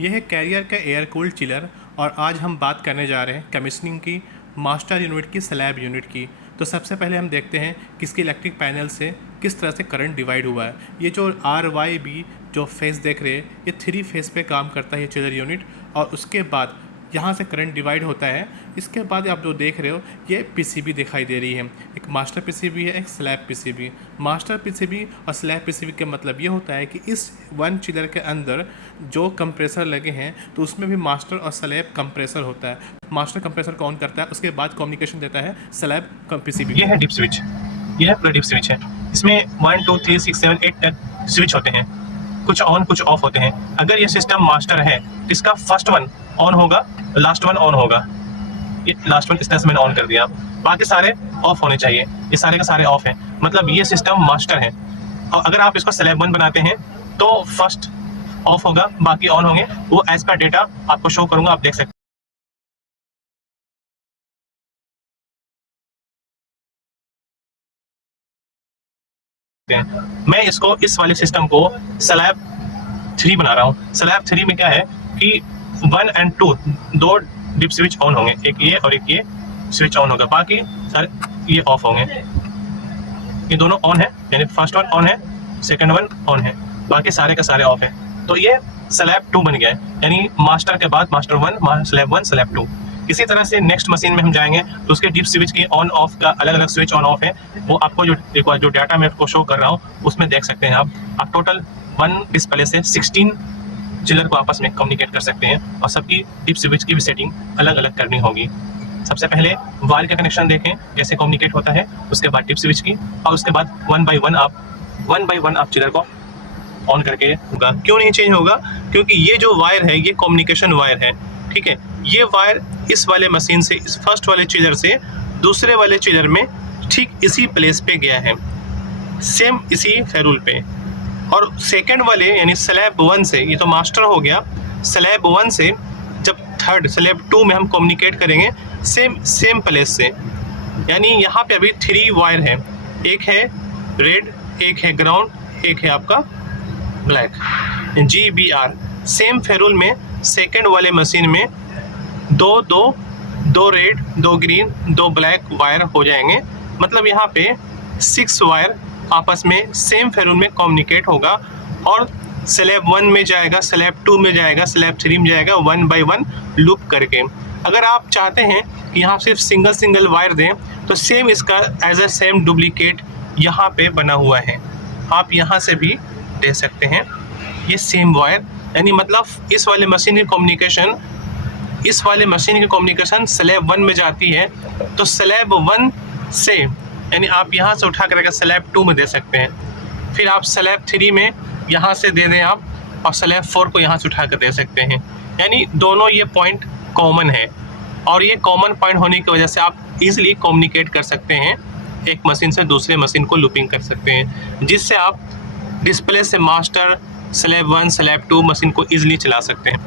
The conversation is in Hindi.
यह है कैरियर का एयर कूल्ड चिलर और आज हम बात करने जा रहे हैं कमीशनिंग की, मास्टर यूनिट की, स्लैब यूनिट की। तो सबसे पहले हम देखते हैं कि इसके इलेक्ट्रिक पैनल से किस तरह से करंट डिवाइड हुआ है। ये जो RYB जो फेस देख रहे हैं, ये 3 फेस पे काम करता है ये चिलर यूनिट, और उसके बाद यहाँ से करंट डिवाइड होता है। इसके बाद आप जो देख रहे हो ये पीसीबी दिखाई दे रही है, एक मास्टर पीसीबी है, एक स्लैब पीसीबी। मास्टर पीसीबी और स्लैब पीसीबी का मतलब ये होता है कि इस वन चिलर के अंदर जो कंप्रेसर लगे हैं तो उसमें भी मास्टर और स्लैब कंप्रेसर होता है। मास्टर कंप्रेसर को ऑन करता है, उसके बाद कम्युनिकेशन देता है स्लैब पीसीबी। ये है डिप स्विच, ये है पूरा डिप स्विच है। इसमें 1 2 3 6 7 8 तक स्विच होते हैं, कुछ ऑन कुछ ऑफ होते हैं। अगर ये सिस्टम मास्टर है तो इसका फर्स्ट वन ऑन होगा, लास्ट वन ऑन होगा। ये लास्ट वन इस तरह से मैंने ऑन कर दिया, बाकी सारे ऑफ होने चाहिए। ये सारे का सारे ऑफ है, मतलब ये सिस्टम मास्टर है। और अगर आप इसको स्लैब वन बनाते हैं तो फर्स्ट ऑफ होगा, बाकी ऑन होंगे। वो एज पर डेटा आपको शो करूंगा, आप देख सकते हैं। मैं इसको इस वाले सिस्टम को स्लैब 3 बना रहा हूँ। स्लैब 3 में क्या है कि 1 और 2 दो डिप स्विच ऑन होंगे, एक ये और एक ये स्विच ऑन होगा, बाकी सारे ये ऑफ होंगे। ये दोनों ऑन है, यानी फर्स्ट वन ऑन है, सेकंड वन ऑन है, बाकी सारे का सारे ऑफ है। तो ये स्लैब 2 बन गया है, यानी मास्टर के बाद मास्टर 1, स्लैब 1, स्लैब 2। इसी तरह से नेक्स्ट मशीन में हम जाएंगे तो उसके डिप स्विच की ऑन ऑफ का अलग अलग स्विच ऑन ऑफ है। वो आपको जो एक बार जो डाटा मैं आपको शो कर रहा हूँ उसमें देख सकते हैं आप टोटल 1 डिस्प्ले से 16 चिलर को आपस में कम्युनिकेट कर सकते हैं, और सबकी डिप स्विच की भी सेटिंग अलग अलग करनी होगी। सबसे पहले वायर का कनेक्शन देखें कैसे कम्युनिकेट होता है, उसके बाद डिप स्विच की, और उसके बाद 1 बाय 1 आप चिलर को ऑन करके होगा। क्यों नहीं चेंज होगा? क्योंकि ये जो वायर है ये कम्युनिकेशन वायर है, ठीक है। ये वायर इस वाले मशीन से, इस फर्स्ट वाले चिलर से दूसरे वाले चिलर में ठीक इसी प्लेस पे गया है, सेम इसी फेरूल पे। और सेकंड वाले यानी स्लैब 1 से, ये तो मास्टर हो गया, स्लैब 1 से जब थर्ड स्लैब 2 में हम कम्युनिकेट करेंगे सेम प्लेस से। यानी यहाँ पे अभी 3 वायर है, एक है रेड, एक है ग्राउंड, एक है आपका ब्लैक, GBR। सेम फेरूल में सेकंड वाले मशीन में दो रेड, 2 ग्रीन, 2 ब्लैक वायर हो जाएंगे। मतलब यहाँ पे 6 वायर आपस में सेम फेरूल में कम्युनिकेट होगा, और स्लैब 1 में जाएगा, स्लैब 2 में जाएगा, स्लैब 3 में जाएगा, 1 बाय 1 लूप करके। अगर आप चाहते हैं कि यहाँ सिर्फ सिंगल वायर दें तो सेम इसका एज अ सेम डुप्लीकेट यहाँ पे बना हुआ है, आप यहाँ से भी दे सकते हैं ये सेम वायर। यानी मतलब इस वाले मशीन की कम्युनिकेशन स्लैब 1 में जाती है, तो स्लैब 1 से यानी आप यहाँ से उठा कर स्लैब 2 में दे सकते हैं। फिर आप स्लैब 3 में यहाँ से दे दें आप, और स्लैब 4 को यहाँ से उठा कर दे सकते हैं। यानी दोनों ये पॉइंट कॉमन है, और ये कॉमन पॉइंट होने की वजह से आप इजीली कम्युनिकेट कर सकते हैं, एक मशीन से दूसरे मशीन को लूपिंग कर सकते हैं, जिससे आप डिस्प्ले से मास्टर, स्लैब 1, स्लैब 2 मशीन को ईजिली चला सकते हैं।